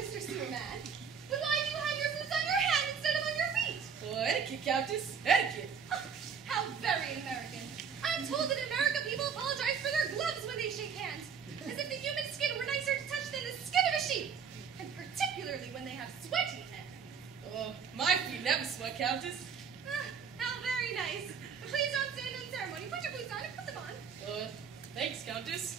Mr. Sewerman. But why do you have your boots on your hand instead of on your feet? Oh, etiquette, Countess, etiquette. Oh, how very American. I'm told that in America people apologize for their gloves when they shake hands, as if the human skin were nicer to touch than the skin of a sheep, and particularly when they have sweaty hands. Oh, my feet never sweat, Countess. How very nice. But please don't stand on ceremony. Put your boots on and put them on. Thanks, Countess.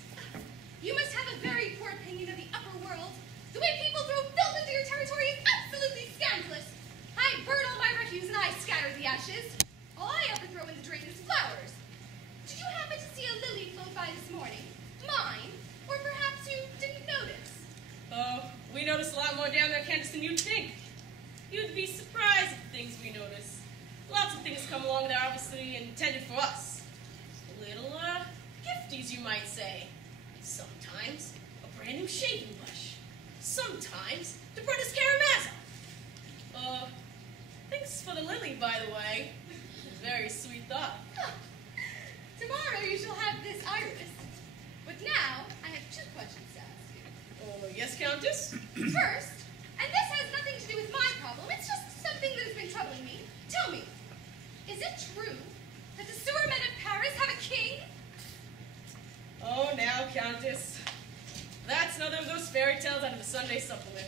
You must have a very poor opinion of the upper world. The way people throw filth into your territory is absolutely scandalous. I burn all my refuse and I scatter the ashes. All I ever throw in the drain is flowers. Did you happen to see a lily float by this morning? Mine? Or perhaps you didn't notice? Oh, we notice a lot more down there, Countess, than you'd think. You'd be surprised at the things we notice. Lots of things come along that are obviously intended for us. Little, gifties, you might say. Sometimes a brand new shaving brush. Sometimes the British Karamazov. Thanks for the lily, by the way. Very sweet thought. Huh. Tomorrow you shall have this iris. But now I have two questions to ask you. Oh, yes, Countess? First, and this has nothing to do with my problem, it's just something that has been troubling me. Tell me, is it true that the sewermen of Paris have a king? Oh, now, Countess. That's another of those fairy tales out of the Sunday supplement.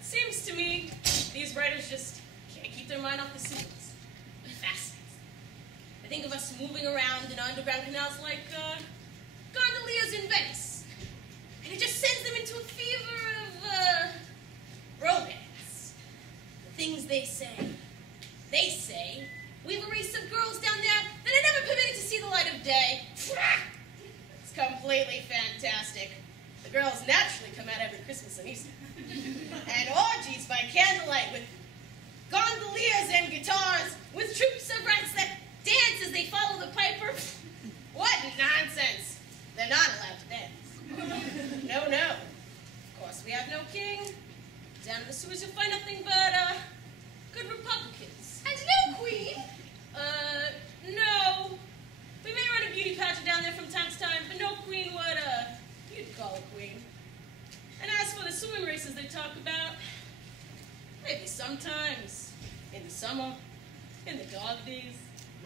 It seems to me these writers just can't keep their mind off the sewers. It fascinates them. I think of us moving around in underground canals like gondoliers in Venice. And it just sends them into a fever of romance. The things they say. They say we've a race of girls down there that are never permitted to see the light of day. It's completely fantastic. The girls naturally come out every Christmas and Easter. And orgies by candlelight with gondoliers and guitars, with troops of rats that dance as they follow the piper. What nonsense. They're not allowed to dance. No, no. Of course, we have no king. Down in the sewers you'll find nothing but, good Republicans. And no queen? No. We may run a beauty pageant down there from time to time, but no queen what, you'd call a queen. And as for the swimming races they talk about, maybe sometimes, in the summer, in the dog days.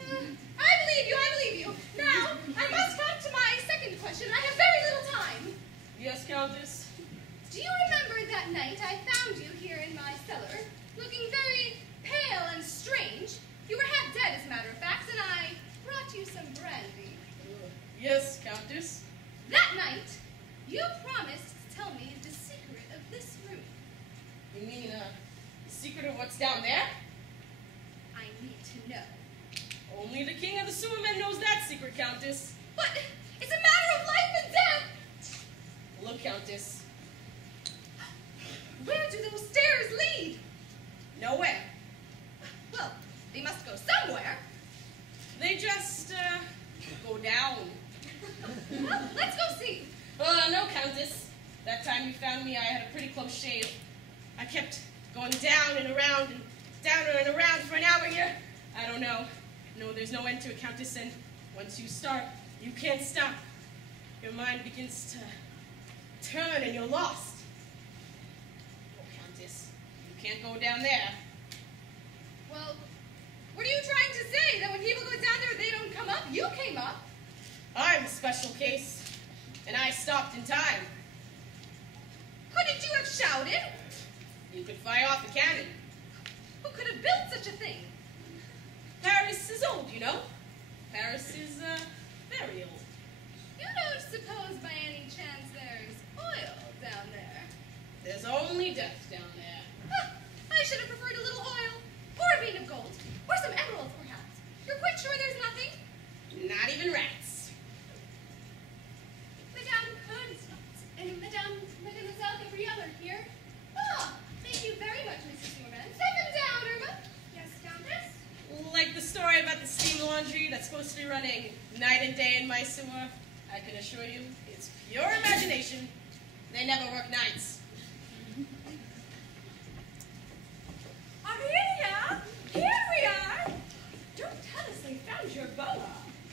I believe you. Now, I must come to my second question. I have very little time. Yes, Countess? Do you remember that night I found you here in my cellar, looking very pale and strange? You were half dead, as a matter of fact, and I brought you some brandy. Yes, Countess. That night, you promised to tell me the secret of this room. You mean, the secret of what's down there? I need to know. Only the king of the sewermen knows that secret, Countess. But it's a matter of life and death! Look, Countess. Where do those stairs lead? Nowhere. Well, they must go somewhere. They just, go down. Well, let's go see. No, Countess. That time you found me, I had a pretty close shave. I kept going down and around and down and around for an hour here. I don't know. No, there's no end to it, Countess, and once you start, you can't stop. Your mind begins to turn and you're lost. Oh, Countess, you can't go down there. Well, what are you trying to say? That when people go down there, they don't come up? You came up. I'm a special case, and I stopped in time. Couldn't you have shouted? You could fire off a cannon. Who could have built such a thing? Paris is old, you know. Paris is, very old. You don't suppose by any chance there's oil down there? There's only death down there. Huh, I should have preferred a little oil, or a vein of gold, or some emeralds, perhaps. You're quite sure there's nothing? Not even rats. Madame Constance and Mademoiselle Gabrielle are here. Ah, thank you very much, Mrs. Sewerman. Set them down, Irma. Yes, Countess? Like the story about the steam laundry that's supposed to be running night and day in my sewer, I can assure you, it's pure imagination. They never work nights. Aurelia, here we are. Don't tell us they found your boa.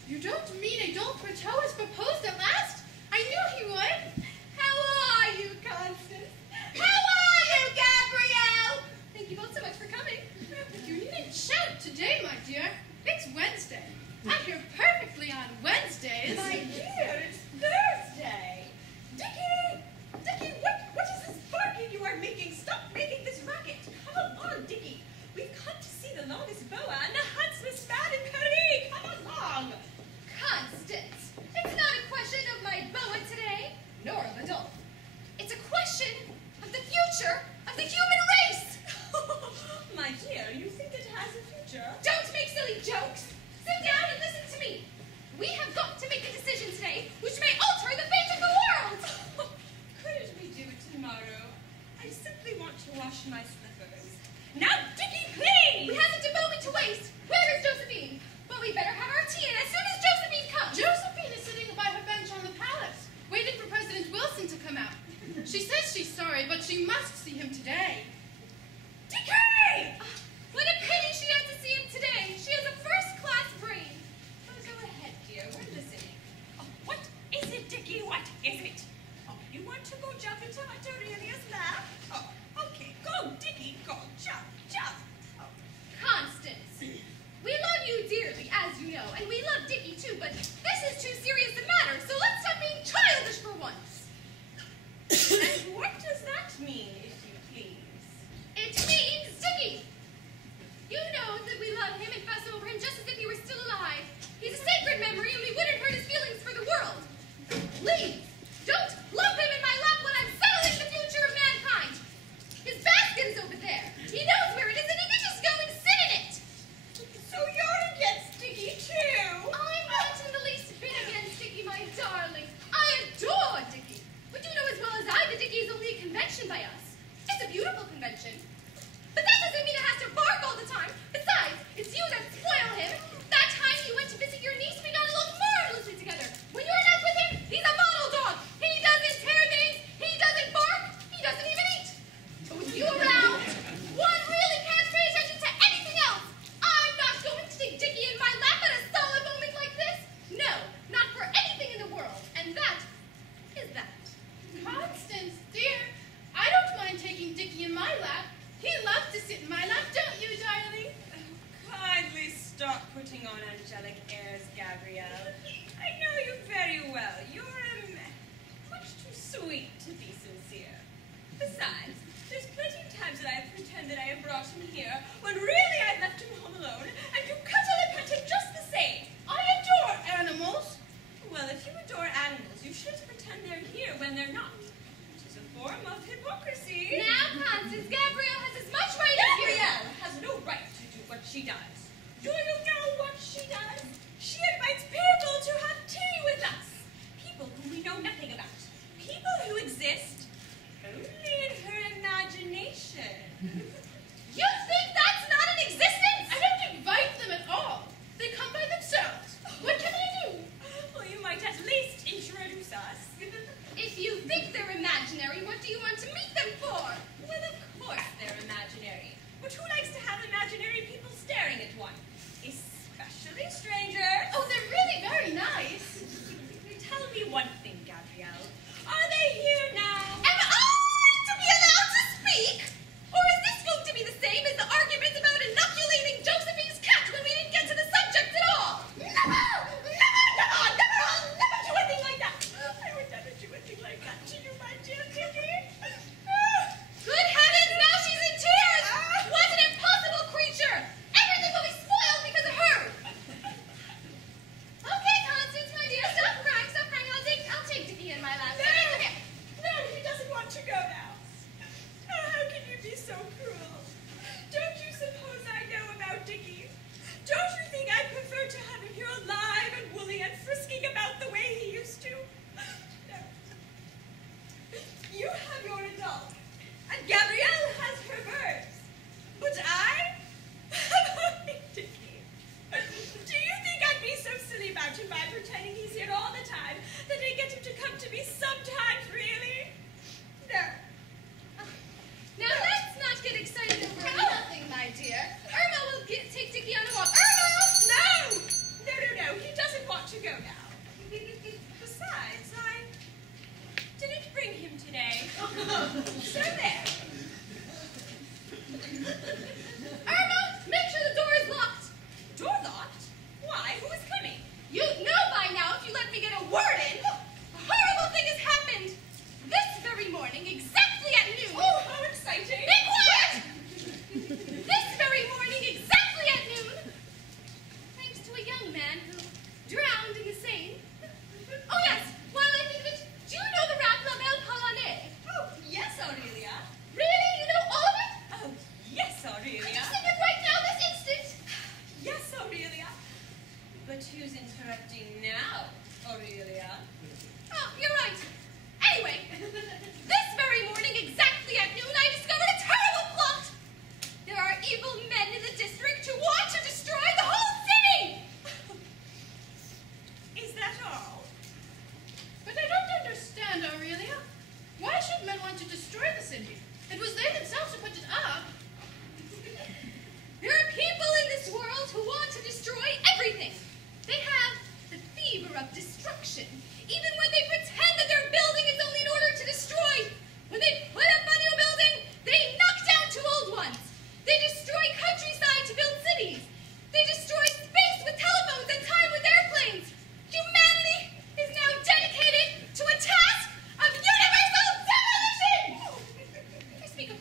You don't mean Adolphe Rateau has proposed at last? I knew he would. How are you, Constance? How are of the human race! My dear, you think it has a future? Don't make silly jokes! Sit down and listen to me! We have got to make a decision today which may alter the fate of the world! Couldn't we do it tomorrow? I simply want to wash my slippers. Now, Dickie, please! We haven't a moment to waste! Where is Josephine? Well, we better have our tea, and as soon as Josephine comes... Josephine is sitting by her bench on the palace, waiting for President Wilson to come out. She says she's sorry, but she must see him today. Dickie! What a pity she had to see him today. She has a first-class brain. Oh, go ahead, dear. We're listening. Oh, what is it, Dickie? What is it? Oh, you want to go jump into Aunt Aurelia's lap? Oh, okay. Go, Dickie. Go. Jump. Jump. Oh. Constance, we love you dearly, as you know, and we love Dickie too, but this is too serious a matter, so let's stop being childish for once. And what does that mean, if you please? It means Dickie. You know that we love him and fuss over him just as if he were still alive. He's a sacred memory, and we wouldn't hurt his feelings for the world. Please, don't lump him in my lap when I'm settling the future of mankind. His baskin's over there. He knows where it is, and he can just go and sit in it. So you're against Dickie, too? I'm not in the least bit against Dickie, my darling. I adore Dickie. But you know as well as I that Dickie is only a convention by us. It's a beautiful convention. But that doesn't mean it has to bark all the time. Besides, it's you that spoil him. That time you went to visit your niece, we got along marvelously together. When you're not with him, he's a model dog. He doesn't tear things. He doesn't bark. He doesn't even eat. But with you around, one really can't pay attention to anything else. I'm not going to take Dickie in my lap at a solemn moment like this. No, not for anything in the world. And that is that. Constance, dear, I don't mind taking Dickie in my lap. He loves to sit in my lap, don't you, darling? Kindly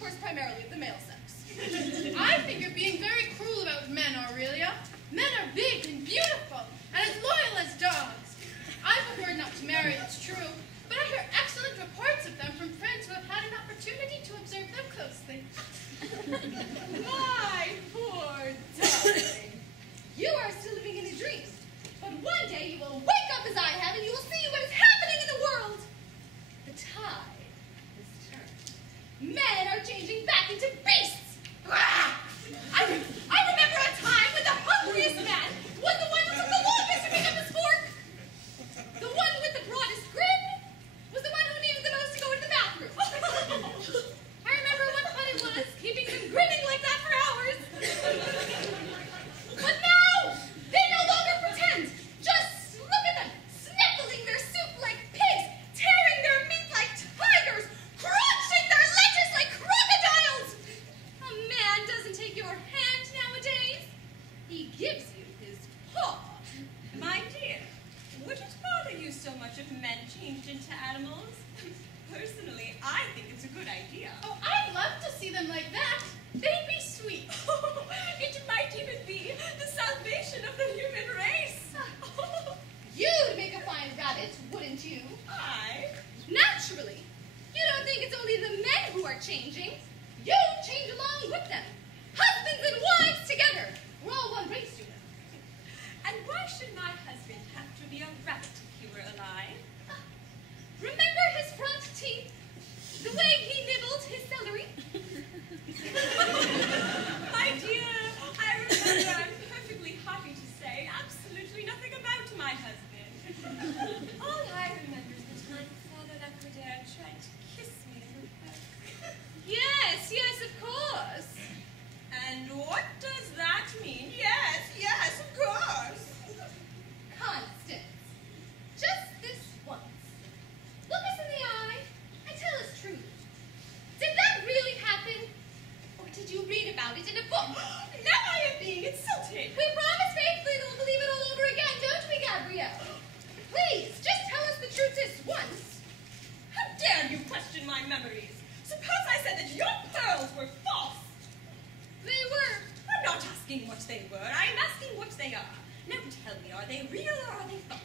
course, primarily of the male sex. I think you're being very cruel about men, Aurelia. Men are big and beautiful, and as loyal as dogs. I prefer not to marry, it's true, but I hear excellent reports of them from friends who have had an opportunity to observe them closely. My poor darling. You are still living in a dream, but one day you will wake up as I have, and you will see what is happening in the world. The tide has turned. Men are changing back into beasts. I remember a time when the hungriest man was the one who took the longest to pick up his fork. The one with the broadest grin was the one who needed the most to go to the bathroom. I remember what fun it was keeping them grinning like that for hours. But now, they no longer pretend. Just look at them, sniffling their soup like pigs, tearing their meat like tigers, crunching their ledges like crocodiles. A man doesn't take your hand nowadays. He gives you his paw. My dear, would it bother you so much if men changed into animals? Personally, I think it's a good idea. Oh, I'd love to see them like that. They'd be sweet. It might even be the salvation of the human race. You'd make a fine rabbit, wouldn't you? I? Naturally. You don't think it's only the men who are changing. You change along with them. Husbands and wives together. We're all one race, you know. And why should my husband have to be a rabbit if he were alive? Remember his front teeth? The way he nibbled his celery? My dear, I remember I'm perfectly happy to say absolutely nothing about my husband. All I remember is the time Father Lacordaire tried to kiss me in the head. Yes, of course. And what does that mean? Yes, of course. Constance, just this once. Look us in the eye and tell us truth. Did that really happen? Or did you read about it in a book? Now I am being insulted. We promise faithfully that we'll believe it all over again, don't we, Gabrielle? Please, just tell us the truth this once. How dare you question my memories? Suppose I said that your pearls were false. They were. I'm not asking what they were. I'm asking what they are. Now tell me, are they real or are they false?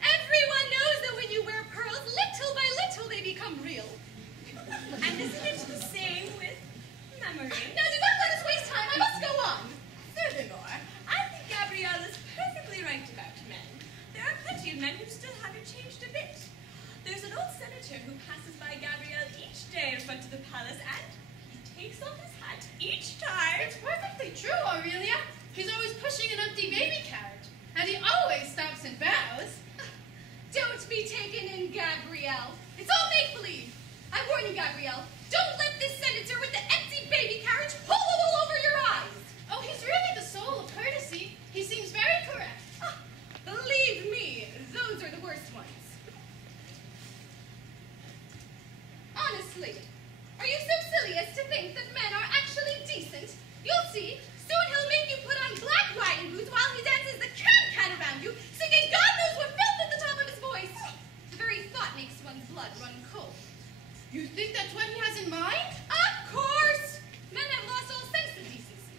Everyone knows that when you wear pearls, little by little they become real. And isn't it the same with memory? Now, do not let us waste time. I must go on. Furthermore, I think Gabrielle is perfectly right about men. There are plenty of men who still haven't changed a bit. There's an old senator who passes by Gabrielle each day in front of the palace, and he takes off his hat each time. It's perfectly true, Aurelia. He's always pushing an empty baby carriage, and he always stops and bows. Don't be taken in, Gabrielle. It's all make-believe. I warn you, Gabrielle. Don't let this senator with the empty baby carriage pull all over your eyes. Oh, he's really the soul of courtesy. He seems very correct. Believe me, those are the worst ones. Honestly, are you so silly as to think that men are actually decent? You'll see. Soon he'll make you put on black riding boots while he dances the can-can around you, singing God knows what filth at the top of his voice. The very thought makes one's blood run cold. You think that's what he has in mind? Of course! Men have lost all sense of decency.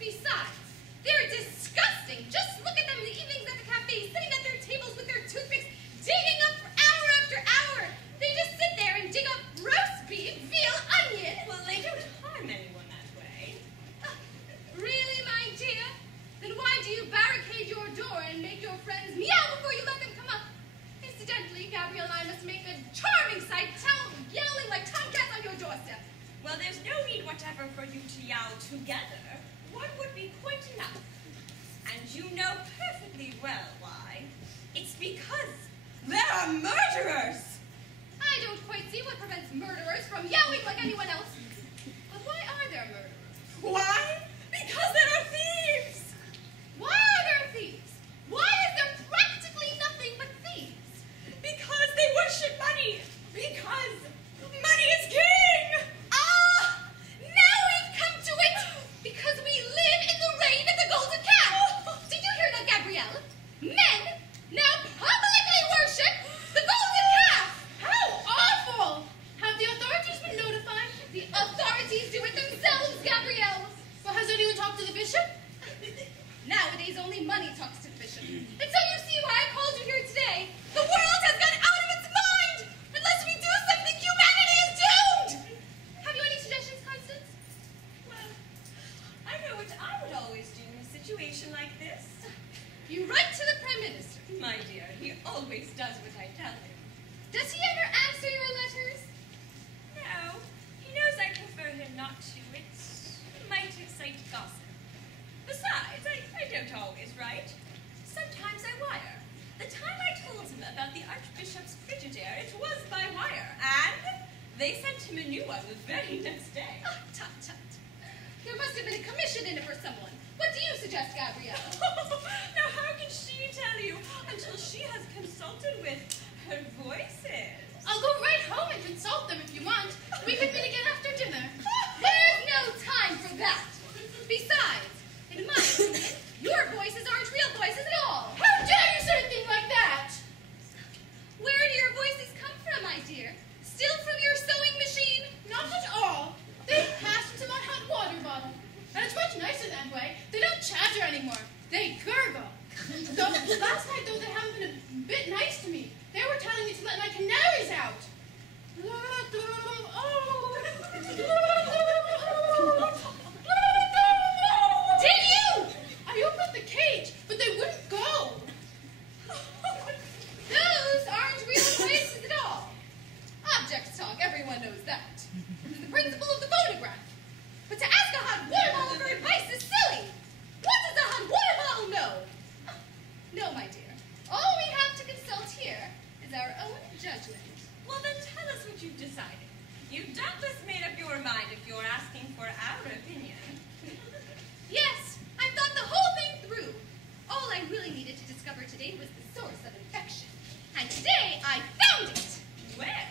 Besides, they're disgusting. Just look at them in the evenings at the cafe, sitting at their tables with their toothpicks, digging up for hour after hour. They just sit there and dig up roast beef, veal, onion. Well, they don't harm anyone that way. Really, my dear? Then why do you barricade your door and make your friends meow before you let them come up? Incidentally, Gabrielle and I must make a charming sight, yowling like tomcats on your doorstep. Well, there's no need whatever for you to yowl together. One would be quite enough. And you know perfectly well why. It's because there are murderers! I don't quite see what prevents murderers from yowling like anyone else. But why are there murderers? Why? Because there are thieves! Why are there thieves? Why is there practically nothing but thieves? Because they worship money! Because money is king! Ah! Now we've come to it! Because we live in the reign of the golden calf! Did you hear that, Gabrielle? Men now publicly worship the golden calf! How awful! Have the authorities been notified? The Well, has anyone talked to the bishop? Nowadays, only money talks to the bishop. And so you see why I called you here today. The world has gone out of its mind! Unless we do something, humanity is doomed! Have you any suggestions, Constance? Well, I know what I would always do in a situation like this. You write to the Prime Minister. My dear, he always does what I tell him. Does he ever answer your letters? No, he knows I prefer him not to. It might excite gossip. Besides, I don't always write. Sometimes I wire. The time I told him about the Archbishop's Frigidaire, it was by wire, and they sent him a new one the very next day. Ah, tut, tut. There must have been a commission in it for someone. What do you suggest, Gabrielle? Now how can she tell you until she has consulted with her voices? I'll go right home and consult them if you want. We can meet again after dinner. There's no time for that. Besides, in my opinion, your voices aren't real voices at all. How dare you say a thing like that? Where do your voices come from, my dear? Still from your sewing machine? Not at all. They passed into my hot water bottle. And it's much nicer that way. They don't chatter anymore. They gurgle. Though, last night, though, they haven't been a bit nice to me. They were telling me to let my canaries out. Did you? I opened the cage, but they wouldn't go. Those aren't real voices at all. Objects talk, everyone knows that. This is the principle of the phonograph. But to ask a hot water bottle for advice is silly. What does a hot water bottle know? No, my dear. All we have to consult here is our own judgment. Well, then tell us what you've decided. You've doubtless made up your mind if you're asking for our opinion. Yes, I've thought the whole thing through. All I really needed to discover today was the source of infection. And today I found it. Where?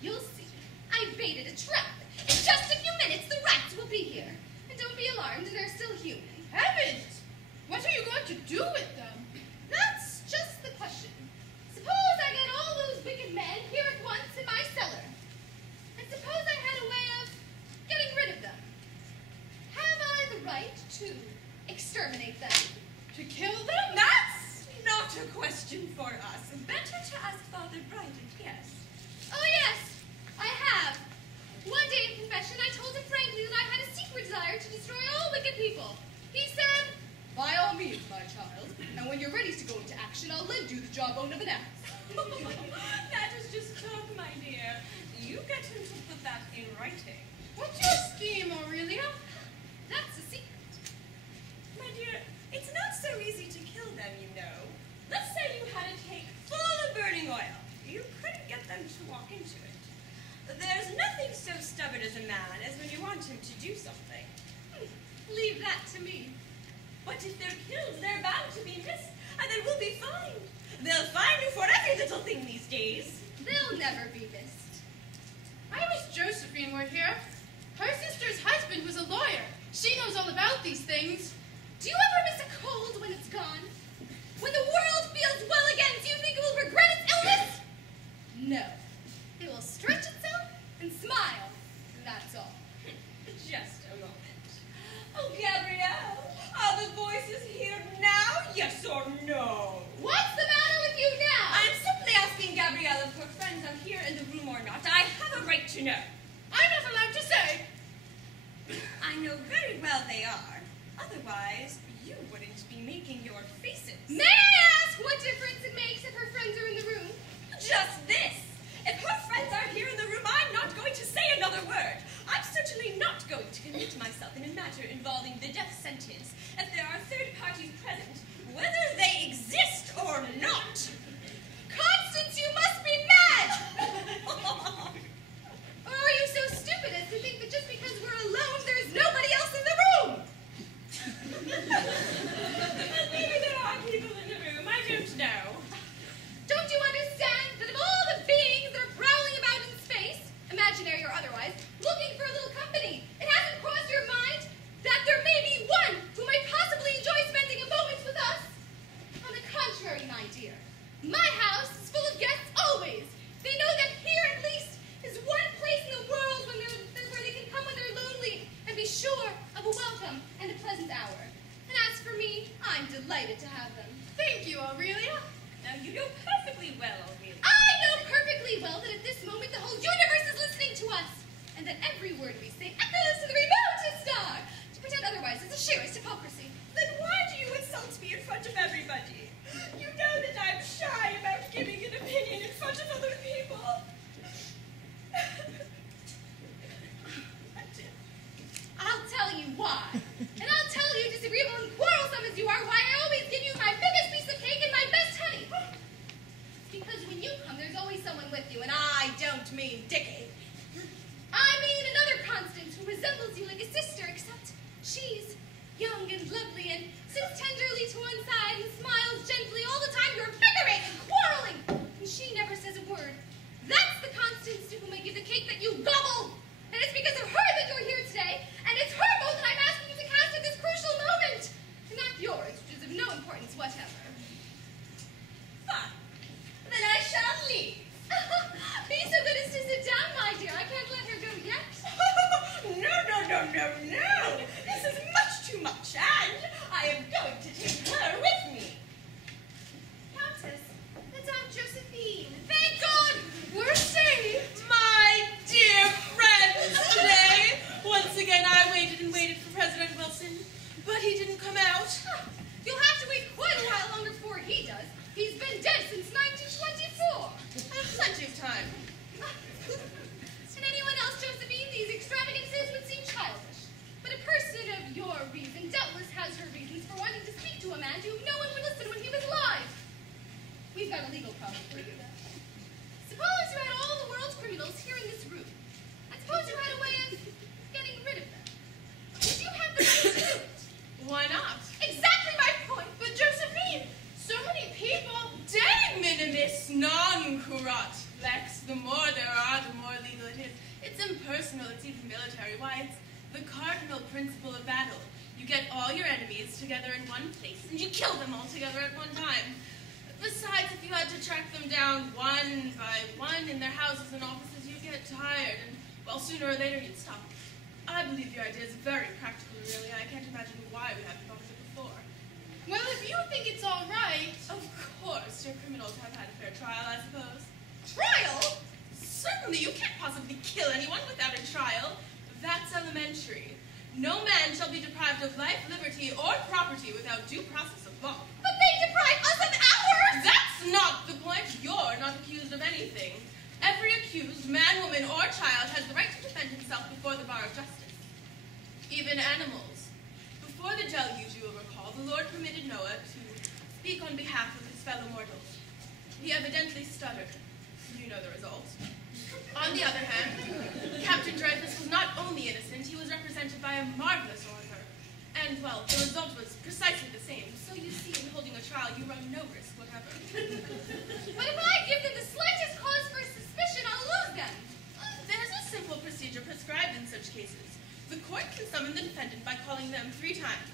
You'll see. I baited a trap. In just a few minutes, the rats will be here. And don't be alarmed, they're still human. Heavens! What are you going to do with them? That's just the question. Suppose I get all those wicked men here at once in my cellar. And suppose I had a way of getting rid of them. Have I the right to exterminate them? To kill them? That's not a question for us. Better to ask Father Bryden, yes. Oh, yes, I have. One day in confession, I told him frankly that I had a secret desire to destroy all wicked people. He said, by all means, my child, and when you're ready to go into action, I'll lend you the jawbone of an axe. That is just talk, my dear. You get him to put that in writing. What's your scheme, Aurelia? That's a secret. My dear, it's not so easy to kill them, you know. Let's say you had a tank full of burning oil. You couldn't get them to walk into it. There's nothing so stubborn as a man as when you want him to do something. Leave that to me. But if they're killed, they're bound to be missed, and they will be fined. They'll fine you for every little thing these days. They'll never be missed. I wish Josephine were here. Her sister's husband was a lawyer. She knows all about these things. Do you ever miss a cold when it's gone? When the world feels well again, do you think it will regret its illness? No. It will stretch itself and smile, and that's all. Just a moment. Oh, Gabrielle, are the voices here now, yes or no? What's the matter with you now? I'm simply asking Gabrielle if her friends are here in the room or not. I have a right to know. I'm not allowed to say. I know very well they are. Otherwise, you wouldn't be making your faces. May I ask what difference it makes if her friends are in the room? Just this. If her friends are here in the room, I'm not going to say another word. I'm certainly not going to commit myself in a matter involving the death sentence if there are third parties present, whether they exist or not. Constance, you must be mad! Or are you so stupid as to think that just because we're alone, there's nobody else in the room? Maybe there are people in the room. I don't know. Don't you understand that of all the beings that are prowling about in space, imaginary or otherwise, looking for a little company, it hasn't crossed your mind that there may be one who might possibly enjoy spending a moment with us? On the contrary, my dear, pleasant hour. And as for me, I'm delighted to have them. Thank you, Aurelia. Now, you know perfectly well, Aurelia. I know perfectly well that at this moment the whole universe is listening to us, and that every word we say echoes to the remotest star. To pretend otherwise is the sheerest hypocrisy. Then why do you insult me in front of everybody? You know that I'm shy about giving an opinion in front of other people. I'll tell you why. And I'll tell you, disagreeable and quarrelsome as you are, why I always give you my biggest piece of cake and my best honey. It's because when you come, there's always someone with you, and I don't mean Dickie. I mean another Constance who resembles you like a sister, except she's young and lovely and sits tenderly to one side and smiles gently all the time you're bickering and quarreling, and she never says a word. That's the Constance to whom I give the cake that you gobble. And it's because of her that you're here today, and it's her vote that I'm asking you to cast at this crucial moment, and not yours, which is of no importance whatever. Fine. Then I shall leave. Be so good as to sit down, my dear. I can't let her go yet. No. This is much too much, and I am going to take her with me. Countess, it's Aunt Josephine. Thank God, we're saved. My dear friends, today, once again I waited and waited for President Wilson, but he didn't come out. You'll have to wait quite a while longer before he does. He's been dead since 1924. I have plenty of time. And anyone else, Josephine, these extravagances would seem childish. But a person of your reason doubtless has her reasons for wanting to speak to a man to whom no one would listen when he was alive. We've got a legal problem for you. Suppose you had all the world's criminals here in this room. And suppose you had a way of getting rid of them. Would you have the right to do it? Why not? Exactly my point. But Josephine, so many people. De minimis non curat lex. The more there are, the more legal it is. It's impersonal, it's even military. Why, it's the cardinal principle of battle. You get all your enemies together in one place, and you kill them all together at one time. Besides, if you had to track them down one by one in their houses and offices, you'd get tired, and, well, sooner or later you'd stop. I believe your idea is very practical, really. I can't imagine why we haven't thought of it before. Well, if you think it's all right. Of course, your criminals have had a fair trial, I suppose. Trial? Certainly, you can't possibly kill anyone without a trial. That's elementary. No man shall be deprived of life, liberty, or property without due process of law. But they deprive us of ours! That's not the point. You're not accused of anything. Every accused, man, woman, or child has the right to defend himself before the bar of justice. Even animals. Before the deluge, you will recall, the Lord permitted Noah to speak on behalf of his fellow mortals. He evidently stuttered. You know the result. On the other hand, Captain Dreyfus was not only innocent, he was represented by a marvelous orator. And, well, the result was precisely the same. So you see, in holding a trial, you run no risk whatever. But if I give them the slightest cause for suspicion, I'll lose them. There's a simple procedure prescribed in such cases. The court can summon the defendant by calling them 3 times.